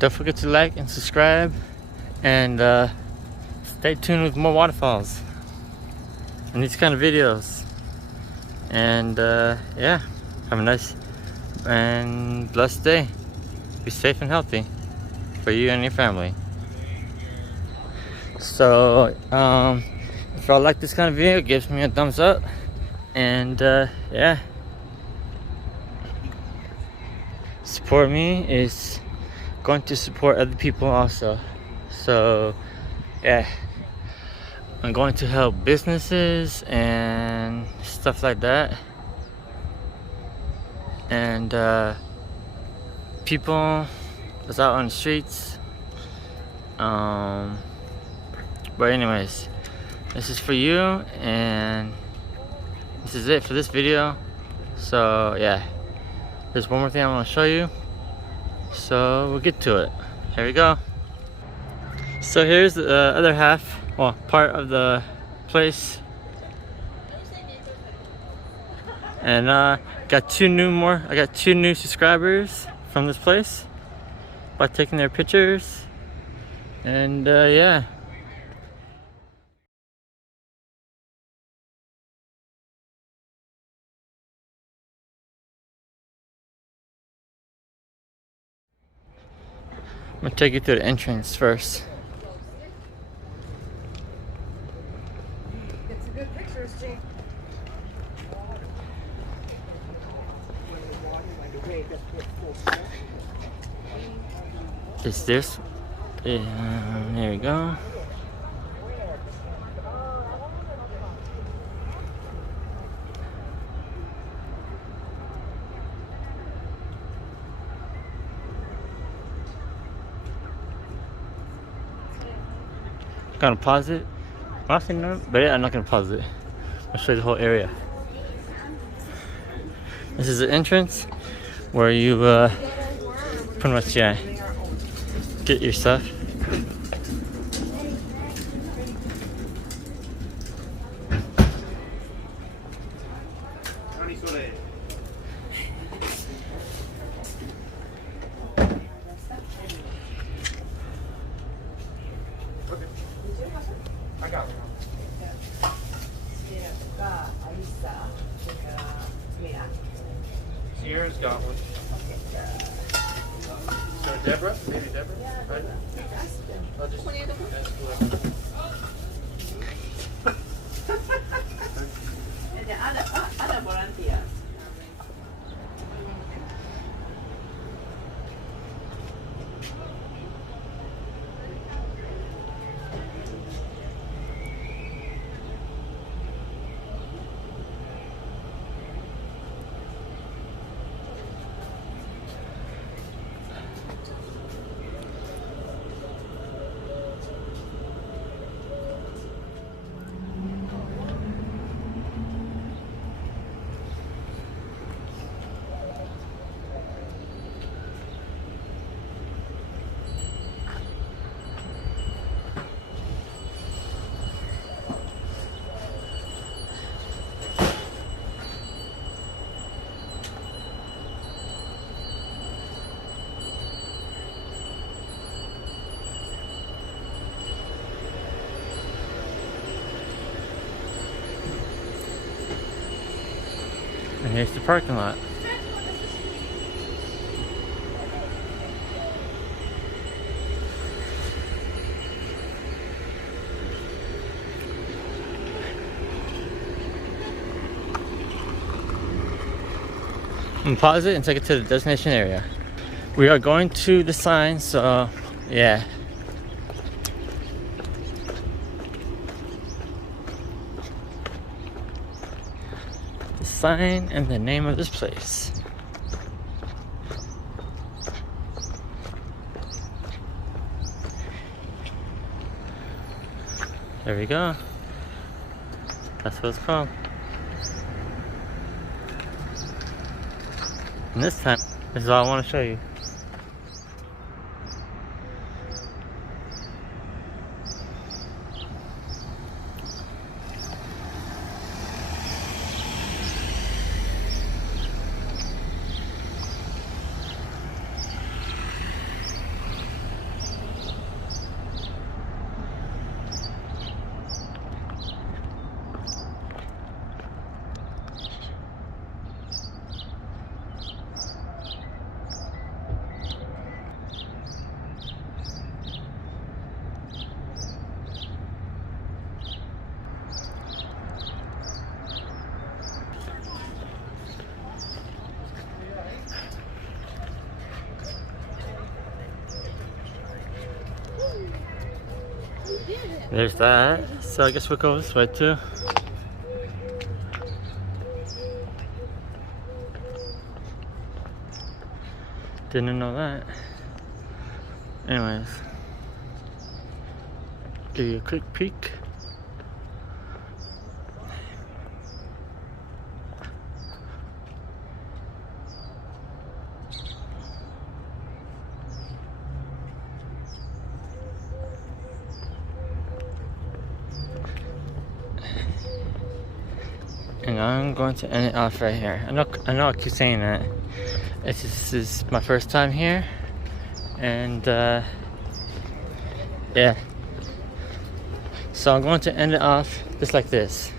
Don't forget to like and subscribe, and stay tuned with more waterfalls and these kind of videos. And yeah, have a nice and blessed day. Be safe and healthy for you and your family. So if y'all like this kind of video, give me a thumbs up. And yeah, support me is going to support other people also. So yeah, I'm going to help businesses and stuff like that, and people that's out on the streets. But anyways, this is for you, and this is it for this video. So yeah, there's one more thing I want to show you, so we'll get to it. Here we go. So here's the other half, well, part of the place, and I got two new subscribers from this place by taking their pictures, and yeah. I'm gonna take you to the entrance first. Get some good pictures, Jane. Is this? There we go. Gonna pause it. Honestly, no, but yeah, I'm not gonna pause it. I'll show you the whole area. This is the entrance where you pretty much, yeah, get your stuff. Sierra's got one. So Deborah? Maybe Deborah? Right? I'll just ask whoever. Ada volunteer. And here's the parking lot. I'm gonna pause it and take it to the destination area. We are going to the sign, so yeah. The sign and the name of this place. There we go. That's what it's called. And this time, this is all I want to show you. There's that. So I guess we'll go this way too. Didn't know that. Anyways, give you a quick peek. And I'm going to end it off right here. I know I keep saying that. This is my first time here, and yeah. So I'm going to end it off just like this.